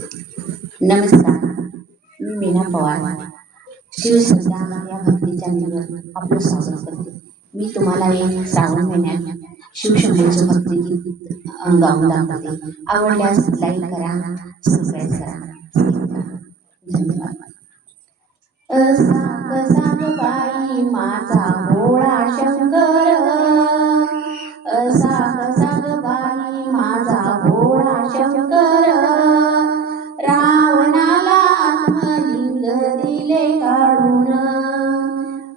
नमस्कार, मी मीना पवार. शिवसंध्या या भक्ती चॅनलवर आपलं स्वागत करते. मी तुम्हाला एक श्रावण महिन्यात शिवशंभूचं भक्तिगीत गाऊन दाखवते. आवडल्यास लाईक करा, सबस्क्राईब करा. धन्यवाद. असा कसा ग बाई माझा भोळा शंकर, असा कसा ग बाई माझा भोळा शंकर, रावणाला आत्मलिंग दिले काढून,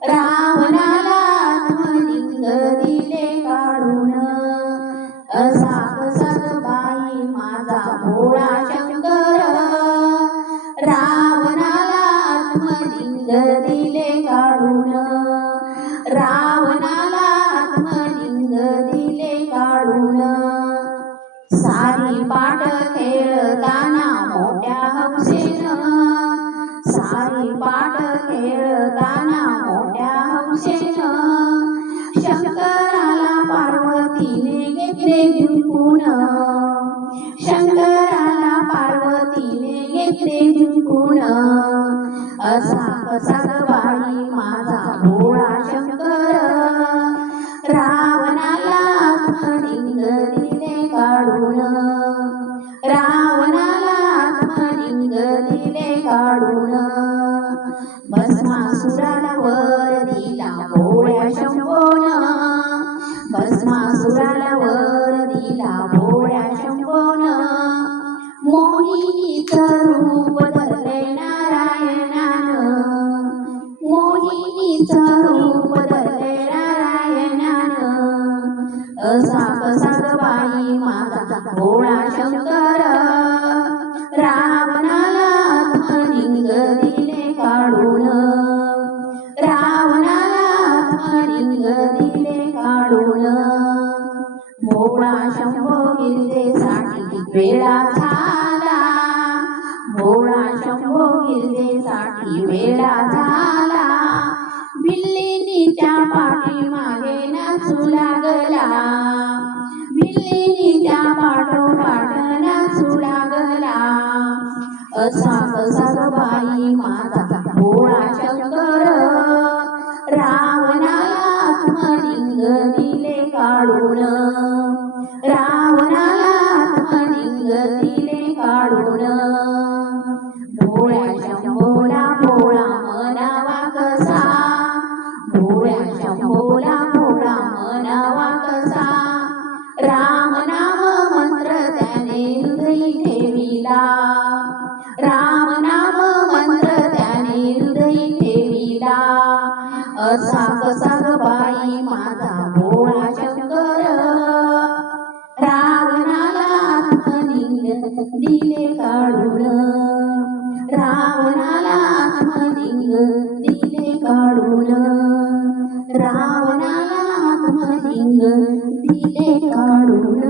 रावणाला आत्मलिंग दिले काढून, असा कसा ग बाई माझा भोळा शंकर, रावणाला आत्मलिंग दिले काढून, रावणाला आत्मलिंग दिले काढून. सारी पाठ खेळताना मोठ्या हौसेनं, सारी पाठ खेळताना मोठ्या हौसेनं, शंकराला पार्वतीने घेतले जिंकून, शंकराला पार्वतीने घेतले जिंकून, असा कसा ग बाई माझा भोळा शंकर, रावणाला आत्मलिंग दिले काढून, रावणाला आत्मलिंग दिले काढून. भस्मासुराला वर दिला भोळ्या शंभोन, भस्मासुराला वर दिला भोळ्या शंभोन, मोहिनीचं रूप धरले नारायणानं, मोहिनीचं रूप धरले नारायणानं, असा कसा ग बाई माझा भोळा शंकर, रावणाला आत्मलिंग दिले काढून, रावणाला आत्मलिंग दिले काढून. भोळा शंभो गिरजेसाठी वेळा झाला, भोळा शंभो गिरजेसाठी वेळा झाला, बिल्लिणीच्या पाठीमागे नाचू लागला, बिल्लिणीच्या पाठोपाठ नाचू लागला, असा कसा ग बाई माझा भोळा शंकर, रावणाला आत्मलिंग दिले काढून, रावणाला आत्मलिंग दिले काढून. भोळ्या शंभोला भोळा म्हणावा कसा, भोळ्या शंभोला भोळा म्हणावा कसा, राम नाम मंत्र त्याने हृदयी ठेविला, राम नाम मंत्र त्याने हृदयी ठेविला, असा कसा ग बाई माझा भोळा शंकर, रावणाला आत्मलिंग दिले काढून, रावणाला आत्मलिंग दिले काढून, रावणाला आत्मलिंग दिले काढून.